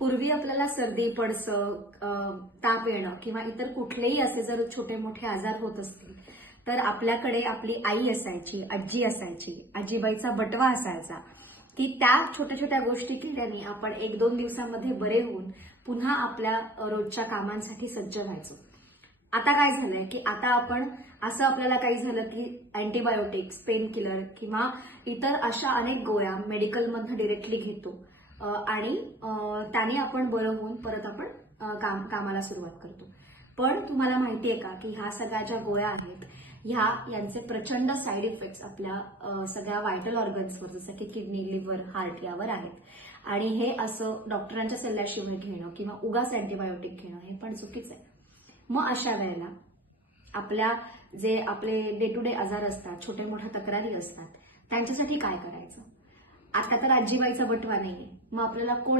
पूर्वी आपल्याला सर्दी, पडसं, ताप येणं किंवा इतर कुठलेही असे जर छोटे मोठे आजार होत असतील तर आपल्याकडे आपली आई असायची, आजी असायची, आजीबाईचा बटवा असायचा की त्या छोट्या छोट्या गोष्टी केल्याने आपण 1-2 दिवसांमध्ये बरे होऊन पुन्हा आपल्या रोजच्या कामांसाठी सज्ज व्हायचो. आता काय झालंय की आता आपण असं आपल्याला काही झालं की अँटीबायोटिक्स, पेन किलर किंवा इतर अशा अनेक गोळ्या मेडिकलमधनं डिरेक्टली घेतो आणि त्याने आपण बरं होऊन परत आपण कामाला सुरुवात करतो. पण तुम्हाला माहिती आहे का की ह्या सगळ्या ज्या गोळ्या आहेत यांचे प्रचंड साईड इफेक्ट्स आपल्या सगळ्या व्हायटल ऑर्गन्सवर जसं की किडनी, लिव्हर, हार्ट यावर आहेत. आणि हे असं डॉक्टरांच्या सल्ल्याशिवाय घेणं किंवा उगाच अँटीबायोटिक घेणं हे पण चुकीचं आहे. मग अशा वेळेला आपले डे टू डे आजार असतात, छोट्या मोठ्या तक्रारी असतात, त्यांच्यासाठी काय करायचं? आता तर आजीबाईचा बटवा नाहीये, मग आपल्याला कोणी